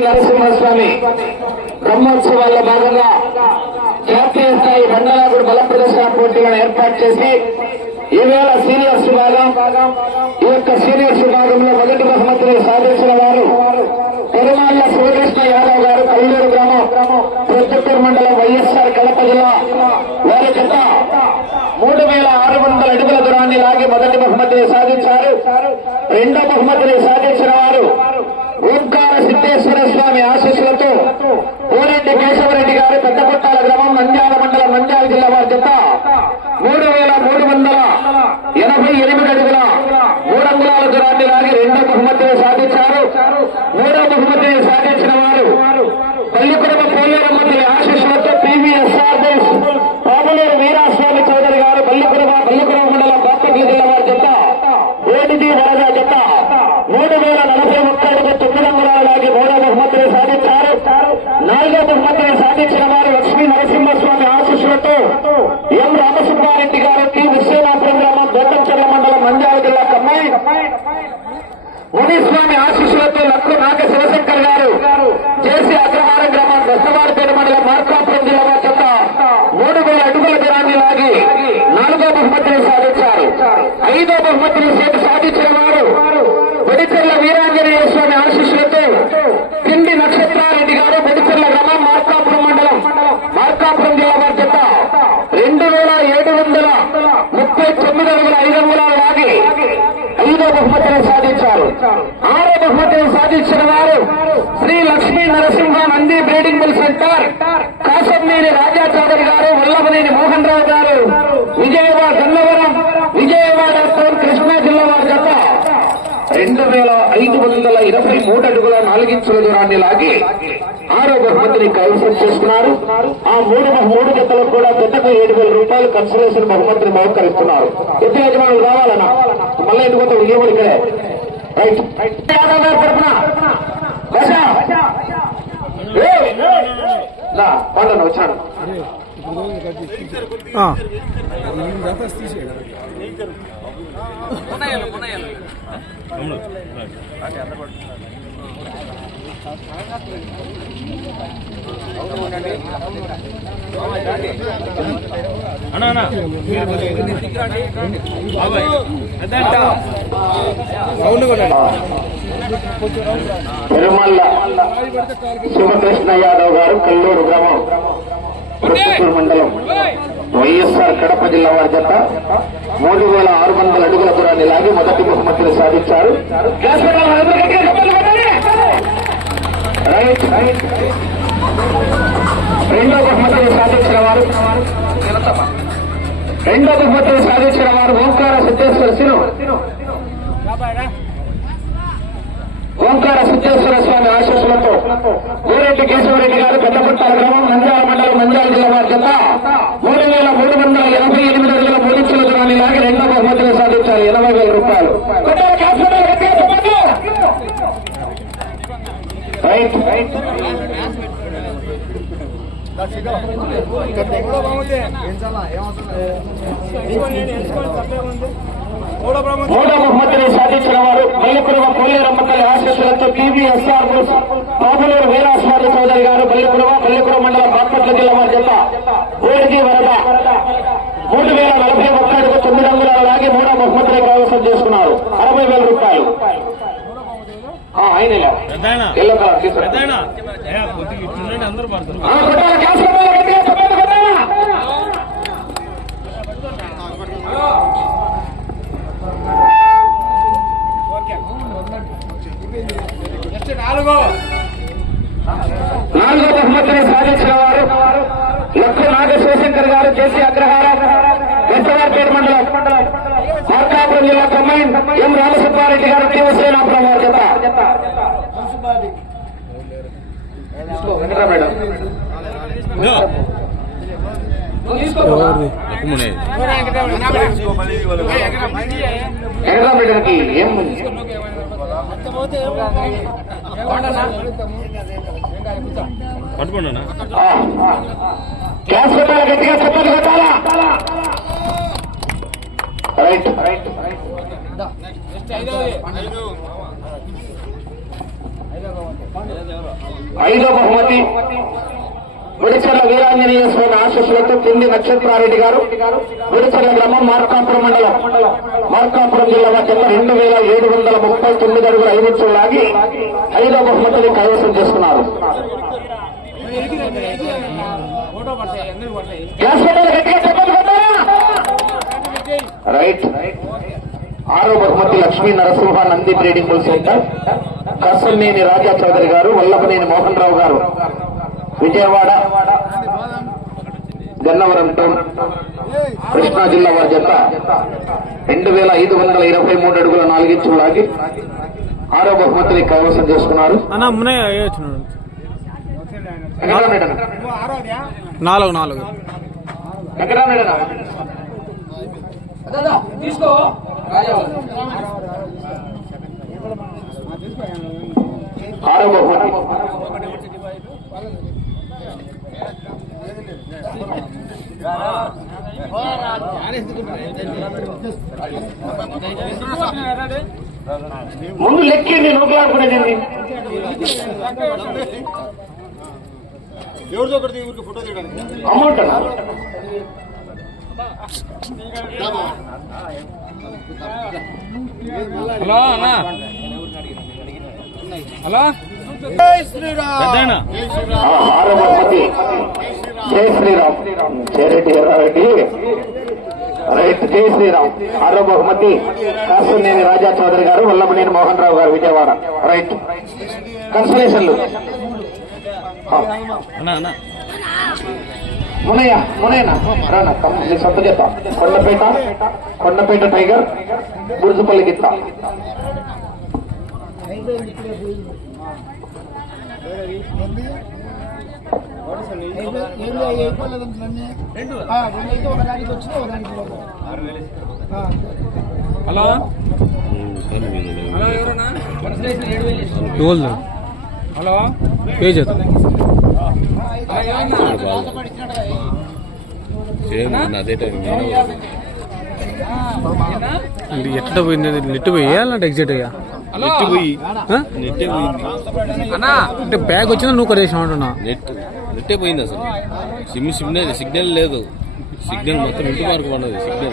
నరసింహస్వామి బ్రహ్మోత్సవాల్లో భాగంగా జాతీయ స్థాయి మండలాగుడు బల ప్రదర్శన పోటీలను ఏర్పాటు చేసి ఈవేళ సీనియర్స్ విభాగం ఈ యొక్క సీనియర్స్ విభాగంలో మొదటి బహుమతిని సాధించిన వారు పెరుమాళ్ల శివకృష్ణ యాదవ్ గారు కల్లూరు గ్రామం ప్రొద్దుటూరు మండలం వైఎస్ఆర్ కడప జిల్లా వారి జత 3600 అడుగుల దూరాన్ని లాగి మొదటి బహుమతిని సాధించారు. రెండో బహుమతిని సాధించిన వారు ఓంకార సిద్ధేశ్వర స్వామి ఆశీస్సులతో కోరెడ్డి కేశవరెడ్డి గారు పెద్దకొట్టాల గ్రామం నంద్యాల మండలం నంద్యాల జిల్లా వారి జత 3388 అడుగుల 3 అంగుళాల దూరాన్ని లాగి రెండో బహుమతిని సాధించారు. మూడో బహుమతిని సాధించిన వారు పల్లికురమ పోలేరమ్మతి ఆశీస్సులతో PVSR పాములేరు వీరాస్వామి చౌదరి గారు పల్లికురమ మండలం బాపట్ల జిల్లా వారి జత ఏడిది వరద జత 3041 అడుగు 9 అంగుళాల లాగి మూడో బహుమతిని సాధించారు. నాలుగో బహుమతిని సాధించిన వారు లక్ష్మీ నరసింహస్వామి ఆశీస్సులతో ఎం రామసుబ్బారెడ్డి గారు టి విశ్వనాథం గ్రామం బేతంచెర్ల మండలం నంద్యాల జిల్లా కమ్మాయి మునిస్వామి ఆశీస్సులతో లక్కు నాగ శివశంకర్ గారు జేసీ అగ్రహారం గ్రామం దస్తవారిపేట మండలం మార్కాపురం జిల్లా వారి జత 3000 అడుగుల దూరాన్ని లాగి నాలుగో బహుమతిని సాధించారు. ఐదో బహుమతిని సాధించిన వారు బడిచెర్ల వీరాంజనేయ స్వామి ఆశీస్సులతో కింది నక్షత్రారెడ్డి గారు బడిచెర్ల గ్రామం మార్కాపురం మండలం మార్కాపురం జిల్లా వారి జత 2739 అడుగుల 5 అంగుళాలు లాగి ఐదో బహుమతిని సాధించారు. ఆరో బహుమతిని సాధించిన వారు శ్రీ లక్ష్మీ నరసింహ నంది బ్రీడింగ్ మిల్ సెంటర్ కాసంనేని రాజా చౌదరి గారు వల్లభనేని మోహన్ రావు గారు విజయవాడ గన్నవరం విజయవాడ కృష్ణా జిల్లా వారి జత 2523 అడుగుల 4 ఇంచుల దూరాన్ని లాగి ఆరో బహుమతిని కైవసం చేసుకున్నారు. ఆ మూడు జతలు కూడా జతకు 7,000 రూపాయలు కన్సలేషన్ బహుమతిని బహుకరిస్తున్నారు. ఎత్తు యజమానులు రావాలన్నా మళ్ళీ ఎందుకంటే ఉద్యోగులు ఇక్కడే రైట్ యాదవ్ గారు తరఫున పండుగ వచ్చాను. పెరుమల్ల శివకృష్ణ యాదవ్ గారు కల్లూరు గ్రామం ప్రొద్దుటూరు మండలం వైఎస్ఆర్ కడప జిల్లా వారి జత 3600 అడుగుల దూరాన్ని లాగి మొదటి బహుమతిని సాధించారు. రెండో బహుమతిని సాధించిన వారు ఓంకార సిద్ధేశ్వర స్వామి ఆశీస్సులతో కోరెడ్డి కేశవరెడ్డి గారు పెద్దపట్టాల గ్రామం నంద్యాల మండలం నంద్యాల జిల్లా వారి జత 3388 అడుగుల 3 ఇంచుల దూరాన్ని లాగి రెండో బహుమతిని సాధించారు. 80,000 రూపాయలు. మూడో బహుమతిని సాధించిన వారు బల్లికురమ పోలేరమ్మకల్లి ఆశీస్సులతో PVSR పాములేరు వీరాస్వామి చౌదరి గారు బల్లికురమ మండలం బాపట్ల జిల్లా వారి జత ఓడిది వరద 3041 అడుగు 9 అంగుళాల లాగి మూడో బహుమతిని కైవసం చేసుకున్నారు. 60,000 రూపాయలు. ఆయన ఎల్లో కలర్ తీసుకున్నారు. నాలుగో బహుమతిని సాధించిన వారు లక్కు నాగ శివశంకర్ గారు జేసీ అగ్రహారం దస్తవారిపేట మండలం మార్కాపురం జిల్లా కమ్మాయి ఎం రామసుబ్బారెడ్డి గారు టి విశ్వనాథం వారి జత వెంకటరామరెడ్డికి ఏం గ్యాస్ పెట్టాలి, గట్టిగా చెప్పండి పెట్టాలా. రైట్ రైట్ ఐదో ఐదో బహుమతి గుడిచెర్ల వీరాంజనేయ స్వామి ఆశీస్సులతో కింది నక్షత్రారెడ్డి గారు, గుడిచెర్ల గ్రామం, మార్కాపురం మండలం, మార్కాపురం జిల్లా వద్ద 2739 అడుగుల 5 ఇంచులు లాగి ఐదో బహుమతిని కైవసం చేసుకున్నారు. రైట్. ఆరో బహుమతి Lakshmi Narasimha Nandi breeding bull centre, Kasalneni Raja Chowdary garu, Vallabhaneni Mohan Rao గారు, విజయవాడ గన్నవరం టౌన్, కృష్ణా జిల్లా వారి జత 2523 అడుగుల 4 ఇంచులు లాగి ఆరో బహుమతిని కైవసం చేసుకున్నారు. 4 తీసుకో. ఆరో బహుమతి ముందు లెక్కింది నూకలాడుకునేది ఎవరితో ఒకటి ఊరికి ఫోటో తీయడానికి అమౌంట్ హలో అన్నా, హలో ఆరో బహుమతి జై శ్రీరామ్, చేరెడ్డి ఎర్రారెడ్డి. రైట్, జై శ్రీరామ్. ఆరో బహుమతి కాసునేని రాజా చౌదరి గారు, వల్లభనేని మోహన్ రావు గారు, విజయవాడ. రైట్, కన్సలేషన్లు మునయ్య రానా సొంత చేత కొండపేట టైగర్, బుర్జుపల్లి గిత్త. హలో హలో ఎవరన్నా హలో పేజ్ ఎట్లా పోయింది? నెట్ పోయి అంటే ఎగ్జిట్ అయ్యా అంటే బ్యాగ్ వచ్చినా నువ్వు కరేసావు అంటున్నా. నెట్టే పోయింది అసలు. సిగ్నల్ లేదు. సిగ్నల్ మొత్తం ఇంటి వరకు ఉన్నది. సిగ్నల్